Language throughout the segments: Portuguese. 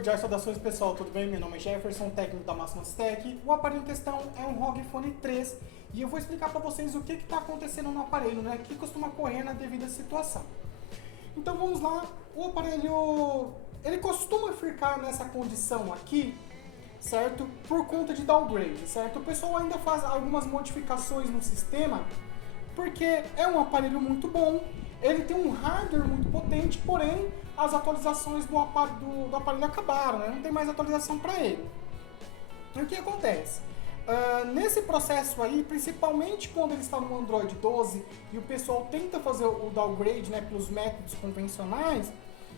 cordiais saudações pessoal, tudo bem? Meu nome é Jefferson, técnico da Máximas Tech. O aparelho em questão é um ROG Phone 3 e eu vou explicar para vocês o que está acontecendo no aparelho, né? O que costuma ocorrer na devida situação. Então vamos lá, o aparelho ele costuma ficar nessa condição aqui, certo? Por conta de downgrade, certo? O pessoal ainda faz algumas modificações no sistema porque é um aparelho muito bom, ele tem um hardware muito potente, porém as atualizações do aparelho acabaram, né? Não tem mais atualização para ele. E o que acontece? Nesse processo aí, principalmente quando ele está no Android 12 e o pessoal tenta fazer o downgrade, né, pelos métodos convencionais,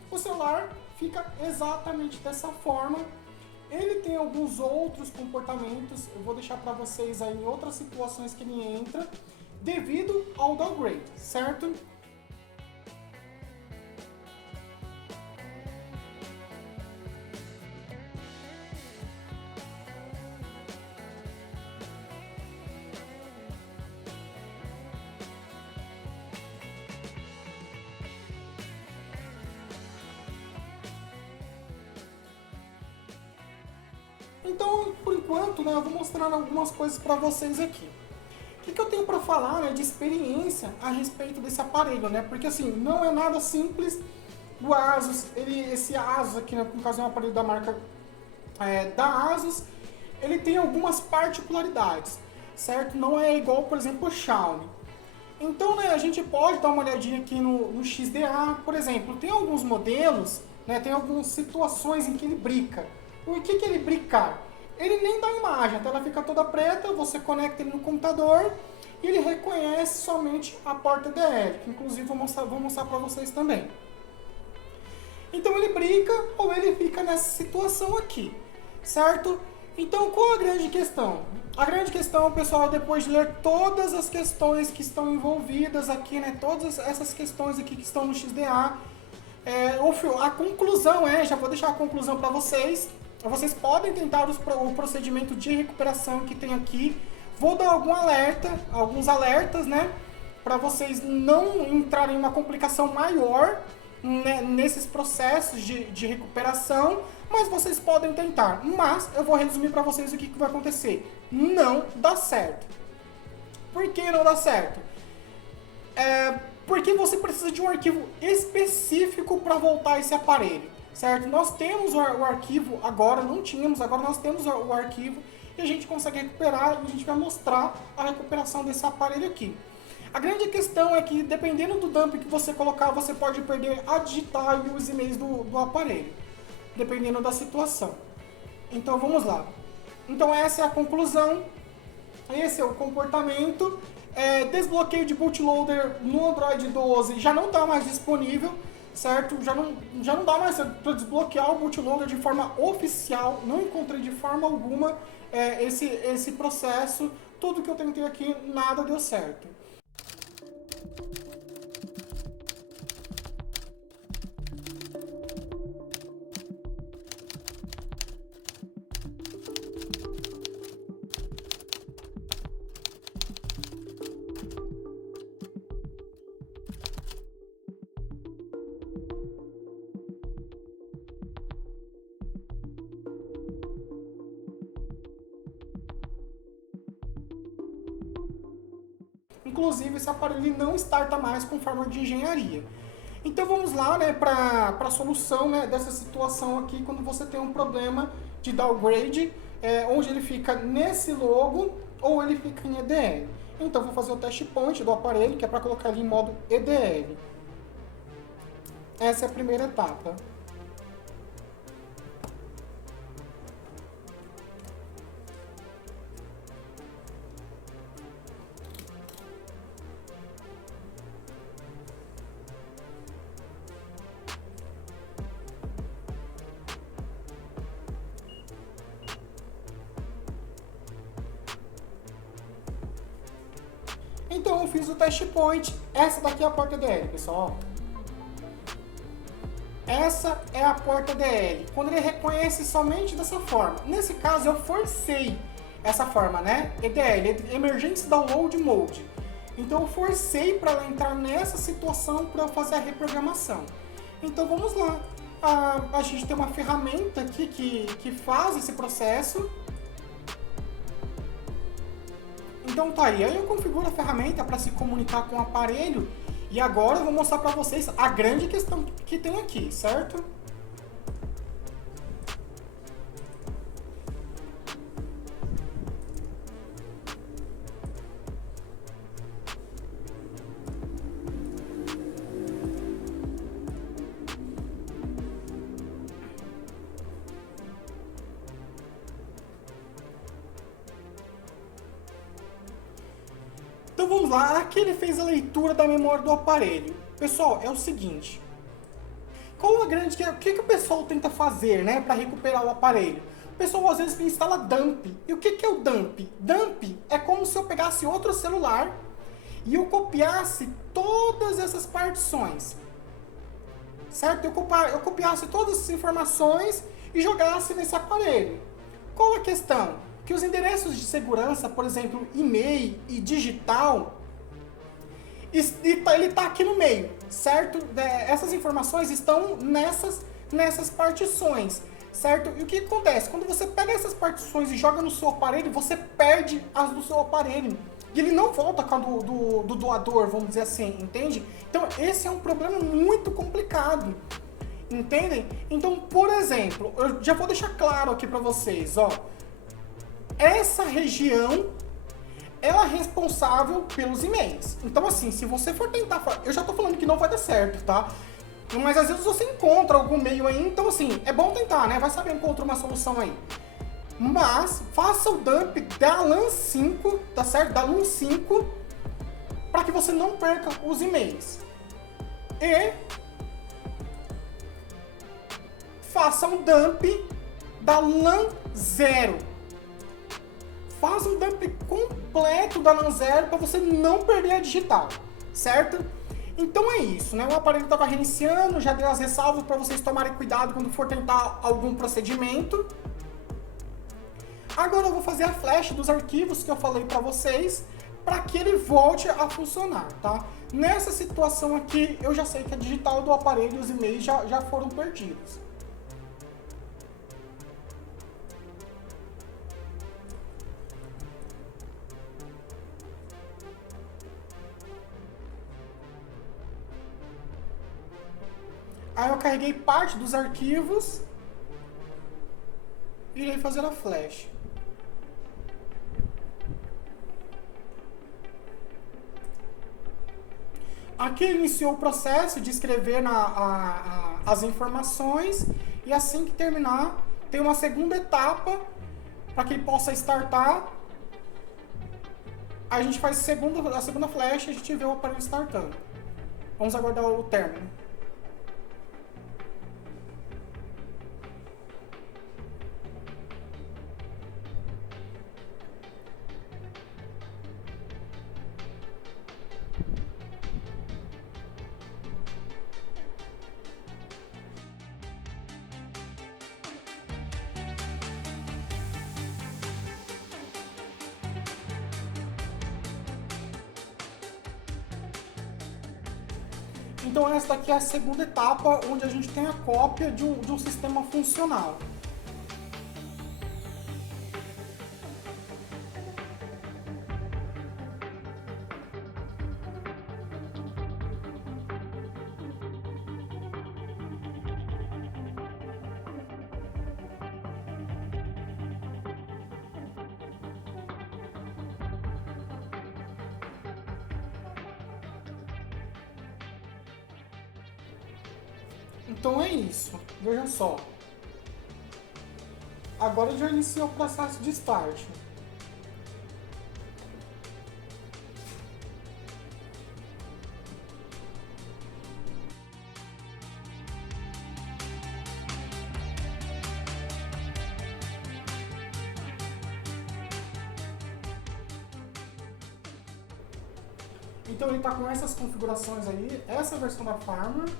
o celular fica exatamente dessa forma. Ele tem alguns outros comportamentos, eu vou deixar para vocês aí em outras situações que ele entra, devido ao downgrade, certo? Então, por enquanto, né, eu vou mostrar algumas coisas para vocês aqui. O que eu tenho para falar, né, de experiência a respeito desse aparelho, né? Porque assim, não é nada simples. O Asus, esse Asus aqui, né, no caso é um aparelho da marca da Asus, ele tem algumas particularidades, certo? Não é igual, por exemplo, o Xiaomi. Então, né, a gente pode dar uma olhadinha aqui no XDA, por exemplo, tem alguns modelos, né, tem algumas situações em que ele brinca. Por que ele brincar? Ele nem dá imagem, a tela fica toda preta, você conecta ele no computador e ele reconhece somente a porta DL, que inclusive vou mostrar para vocês também. Então ele brinca ou ele fica nessa situação aqui, certo? Então qual a grande questão? A grande questão, pessoal, depois de ler todas as questões que estão envolvidas aqui, né, todas essas questões aqui que estão no XDA, a conclusão já vou deixar a conclusão para vocês. Vocês podem tentar o procedimento de recuperação que tem aqui. Vou dar alguns alertas, né? Para vocês não entrarem em uma complicação maior, né, nesses processos de recuperação. Mas vocês podem tentar. Mas eu vou resumir para vocês o que vai acontecer. Não dá certo. Por que não dá certo? Porque você precisa de um arquivo específico para voltar esse aparelho. Certo? Nós temos o arquivo agora, não tínhamos, agora nós temos o arquivo e a gente consegue recuperar e a gente vai mostrar a recuperação desse aparelho aqui. A grande questão é que dependendo do dump que você colocar, você pode perder a digital e os e-mails do aparelho, dependendo da situação. Então vamos lá. Então essa é a conclusão, esse é o comportamento. Desbloqueio de bootloader no Android 12 já não está mais disponível. Certo? Já não dá mais para desbloquear o bootloader de forma oficial, não encontrei de forma alguma esse processo, tudo que eu tentei aqui, nada deu certo. Inclusive, esse aparelho não starta mais com forma de engenharia. Então vamos lá, né, para a solução, né, dessa situação aqui, quando você tem um problema de downgrade, onde ele fica nesse logo ou ele fica em EDL. Então vou fazer o test point do aparelho, que é para colocar ele em modo EDL. Essa é a primeira etapa. Então eu fiz o test point. Essa daqui é a porta DL, pessoal. Essa é a porta DL. Quando ele reconhece somente dessa forma. Nesse caso eu forcei essa forma, né? EDL, Emergency Download Mode. Então eu forcei para ela entrar nessa situação para eu fazer a reprogramação. Então vamos lá. a gente tem uma ferramenta aqui que faz esse processo. Então tá aí eu configuro a ferramenta para se comunicar com o aparelho e agora eu vou mostrar para vocês a grande questão que tem aqui, certo? Então vamos lá, aqui ele fez a leitura da memória do aparelho. Pessoal, é o seguinte, o que o pessoal tenta fazer, né, para recuperar o aparelho? O pessoal às vezes instala dump. E o que é o dump? Dump é como se eu pegasse outro celular e eu copiasse todas essas partições, certo? Eu copiasse todas essas informações e jogasse nesse aparelho. Qual a questão? Que os endereços de segurança, por exemplo, e-mail e digital, ele está aqui no meio, certo? Essas informações estão nessas partições, certo? E o que acontece? Quando você pega essas partições e joga no seu aparelho, você perde as do seu aparelho. E ele não volta com a do doador, vamos dizer assim, entende? Então, esse é um problema muito complicado, entendem? Então, por exemplo, eu já vou deixar claro aqui para vocês, ó. Essa região, ela é responsável pelos e-mails. Então, assim, se você for tentar... Eu já tô falando que não vai dar certo, tá? Mas às vezes você encontra algum e-mail aí, então, assim, é bom tentar, né? Vai saber encontrar uma solução aí. Mas, faça o dump da LAN 5, tá certo? Da LAN 5, para que você não perca os e-mails. E faça um dump da LAN 0. Faz um dump completo da LAN 0 para você não perder a digital, certo? Então é isso, né? O aparelho estava reiniciando, já dei as ressalvas para vocês tomarem cuidado quando for tentar algum procedimento. Agora eu vou fazer a flash dos arquivos que eu falei para vocês, para que ele volte a funcionar, tá? Nessa situação aqui, eu já sei que a digital do aparelho e os e-mails já foram perdidos. Aí eu carreguei parte dos arquivos e irei fazer a flash. Aqui iniciou o processo de escrever as informações e assim que terminar, tem uma segunda etapa para que ele possa startar. Aí a gente faz a segunda flash e a gente vê o aparelho startando. Vamos aguardar o término. Então essa daqui é a segunda etapa, onde a gente tem a cópia de um sistema funcional. Então é isso, vejam só. Agora já iniciou o processo de start. Então ele está com essas configurações aí, essa versão da Farmer.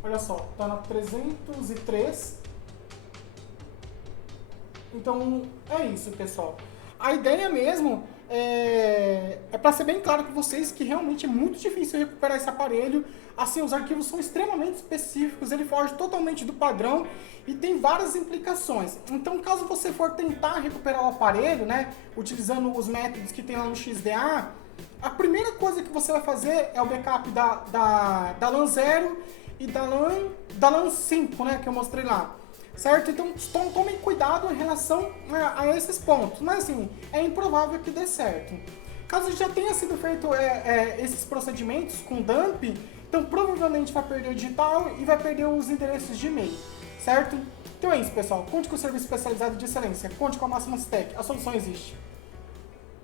Olha só, tá na 303. Então é isso, pessoal. A ideia mesmo para ser bem claro com vocês que realmente é muito difícil recuperar esse aparelho. Assim, os arquivos são extremamente específicos, ele foge totalmente do padrão e tem várias implicações. Então, caso você for tentar recuperar o aparelho, né, utilizando os métodos que tem lá no XDA, a primeira coisa que você vai fazer é o backup da LAN 0 e da LAN 5, né, que eu mostrei lá. Certo? Então tomem cuidado em relação a esses pontos. Mas assim, é improvável que dê certo. Caso já tenha sido feito esses procedimentos com dump, então provavelmente vai perder o digital e vai perder os endereços de e-mail. Certo? Então é isso, pessoal. Conte com o serviço especializado de excelência. Conte com a Máximas Tech. A solução existe.